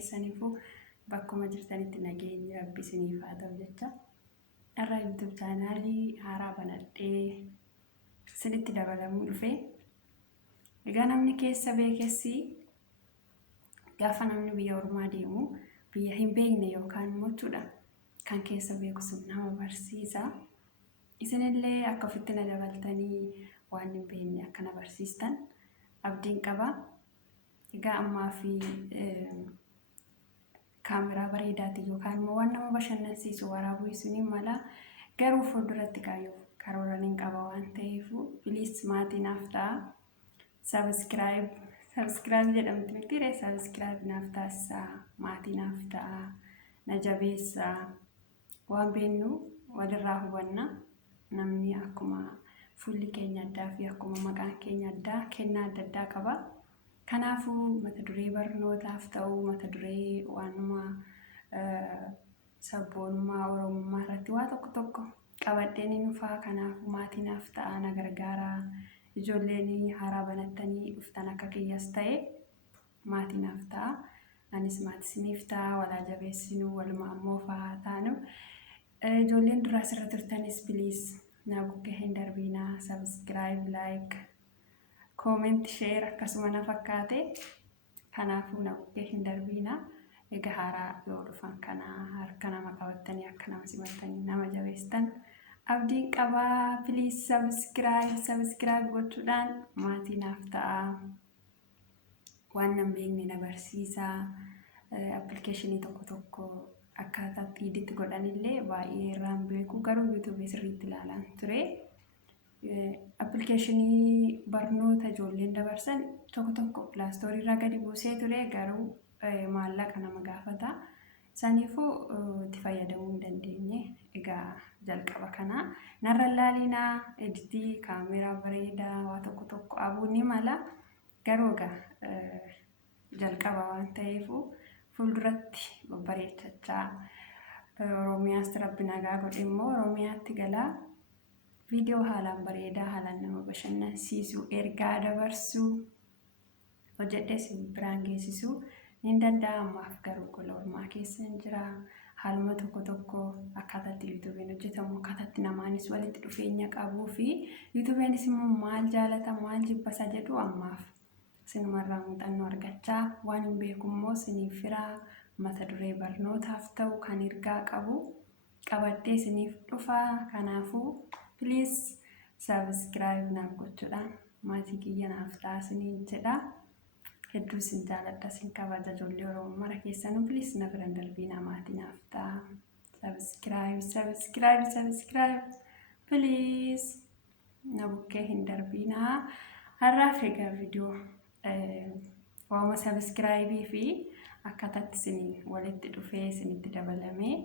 Saniifuu bakkuma jirtanitti nageenyi Rabbi isiniif haa ta'u jecha irra YouTube chaanaalii haaraa banadhee isinitti dabalamuu dhufe. Egaa namni keessa beekessi gaafa namni biyya ormaa deemu biyya hin beekne yookaan mochuudha kan keessa beeku sun nama barsiisa. Isinillee akka ofitti na dabaltanii waan hin beekne akka na barsiistan abdiin qaba. Egaa ammaa fi kaameraa bareedaati yookaan immoo waan nama bashannansiisu waraabuu isiniin mala garuu fuulduratti karoora hin qaba waan ta'eef please maatii naaf ta'a. Subscribe jedhamti miti subscribe naaf taasisaa, maatii naaf ta'a, na jabeessaa. Waan beeknu walirraa hubanna. Namni akkuma fuulli keenya addaa fi akkuma maqaan keenya addaa kennaa adda addaa qaba. Kanaafuu mata duree barnootaaf ta'u mata duree waanuma sabboonummaa Oromummaa irratti waa tokko qabadheen ni dhufaa. Kanaafuu maatii naaf ta'a, na gargaara. Ijoolleen haaraa banattanii dhuftan akka kiyyaas ta'e maatii naaf ta'a. Anis maatii isiniif ta'a. Walaa jabeessinuu waluma ammoo fa'aa taanu. Ijoolleen duraa asirra turtanis please na bukkee hin darbinaa. Subscribe, like, comment, share akkasuma na fakkaate. Kanaafuu na bukkee hin darbinaa. Egaa haaraa yoo dhufan kana harka nama qabattanii akka nama simattanii nama jabeestan abdiin qabaa. Please subscribe gochuudhaan maatii naaf ta'a. Waan nan beekne na barsiisa. Applicationii tokko akkaataa itti godhanillee baay'ee irraan beeku garuu YouTube sirriitti ilaalaan ture. Applicationii barnoota ijoolleen dabarsan tokko Play Store irraa gadi buusee ture garuu maallaqa nama gaafata. Saniifuu itti fayyadamuu hin dandeenye. Egaa jalqaba kana narra laalinaa editii kaameraa bareedaa waa tokko abuu ni mala garuu egaa jalqaba waan ta'eef fuulduratti babbareechachaa Oromiyaas Rabbi nagaa godhe immoo Oromiyaatti galaa. Viidiyoo haalaan bareedaa haalaan nama bashannansiisu ergaa dabarsuu hojjedhee isin biraan geessisuu ni danda'a. Ammaaf garuu gola ormaa keessa hin jira. Haaluma tokko akkaataatti YouTubeen hojjetamu akkaataatti namaanis walitti dhufeenya qabuu fi YouTubeenis immoo maal jaalata maal jibbasa jedhu ammaaf isinumarraa muuxannoo argachaa waan hin beeku immoo isiniif firaa mata duree barnootaaf ta'u kan ergaa qabu qabadhee isiniif dhufaa. Kanaafuu please subscribe naaf gochuudhaan maatii kiyya naaf ta'a isiniin jedha. Hedduu isin jaaladha, isin kabaja. Ijoollee Oromoo mara keessanuu please na bira hin darbinaa maatii naaf ta'a. Subscribe please na bukkee hin darbinaa. Har'aaf egaa viidiyoo waama subscribe fi akkaataatti isin walitti dhufee isinitti dabalamee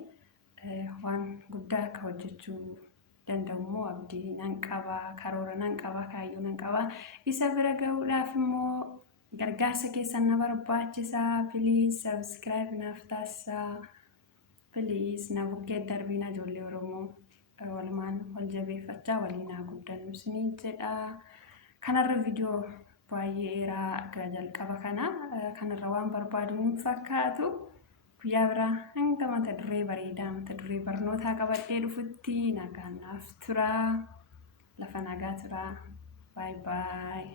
waan guddaa akka hojjechuu danda'u immoo abdii nan qaba, karoora nan qaba, kaayyoo nan qaba. Isa bira gahuudhaaf immoo gargaarsa keessan na barbaachisa. Please subscribe naaf taasisaa. Please na bukkee darbinaa. Ijoollee Oromoo walumaan wal jabeeffachaa waliin haa guddannu isiniin jedha. Kanarra viidiyoo baay'ee jalqaba kanarra waan barbaadu hin fakkaatu. Guyyaa biraa hanga mata duree bareedaa mata duree barnootaa qabadhee dhufutti nagaan naaf turaa. Lafa nagaa turaa. Bye bye.